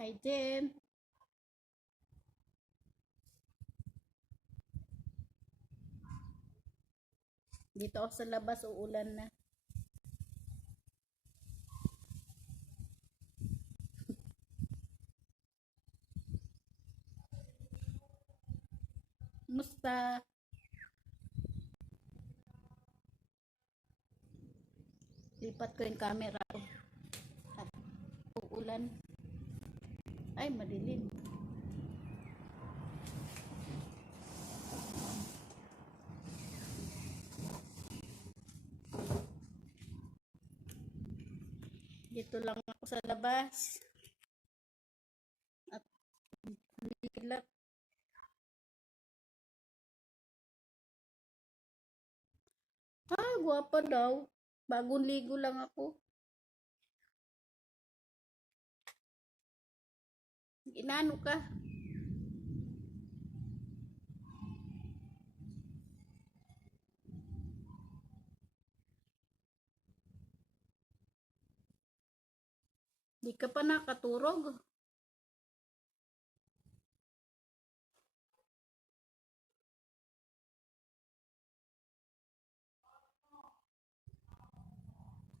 Hi, Jem. Dito ako sa labas, uulan na. Musta? Lipat ko yung camera ko. At uulan. Ay, madilim. Dito lang ako sa labas. At bigla. Ah, gwapa daw. Bagong ligo lang ako. Inano ka? Di ka pa nakaturog.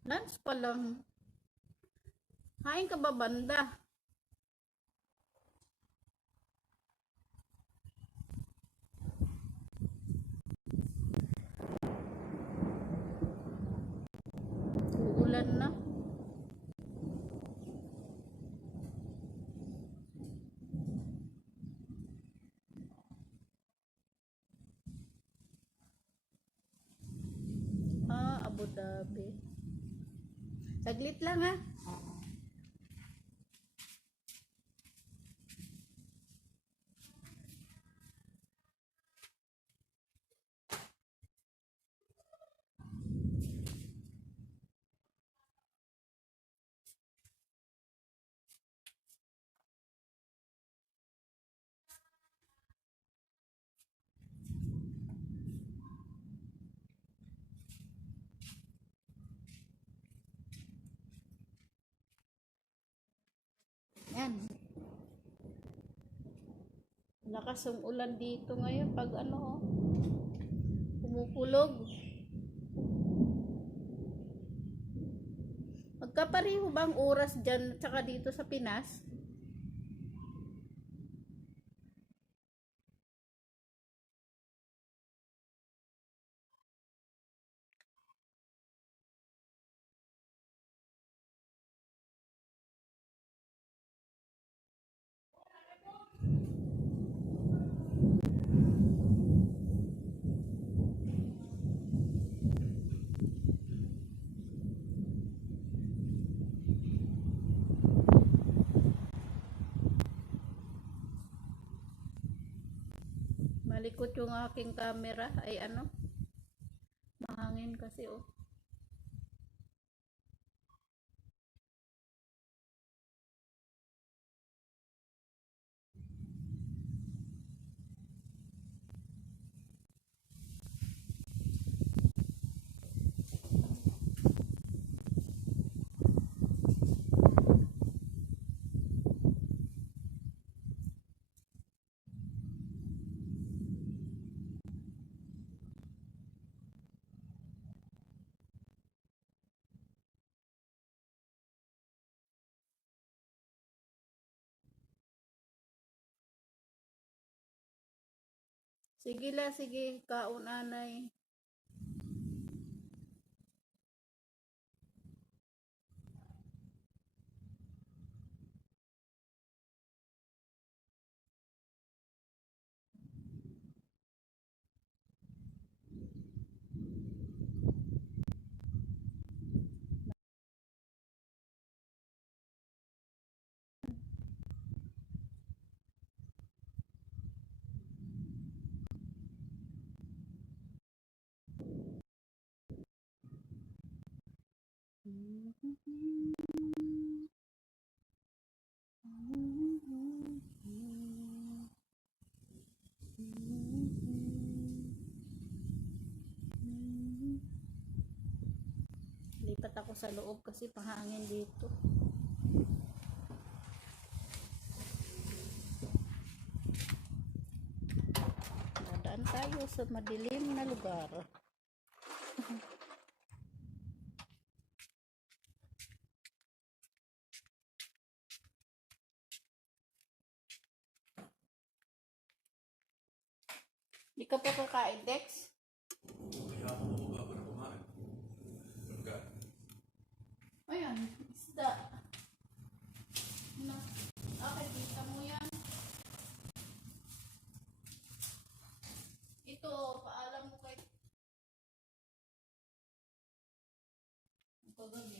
Lunch pa lang. Hain ka ba banda? Uulan na. Ah, Abu Dhabi. Saglit lang ha. Yan. Lakas ang ulan dito ngayon pag kumukulog. Magkapareho ba ang oras dyan tsaka dito sa Pinas? Malikot yung aking camera ay mahangin kasi Sige la, sige, kaon anay. Lipat ako sa loob kasi pahangin dito. sa madilim na lugar. Di ka pa kakain, Dex? Kaya ako bumaba para kumain. Pagka. Ayan, isda. Na, okay, kita mo yan. Ito, paalam mo kay... Kagabi.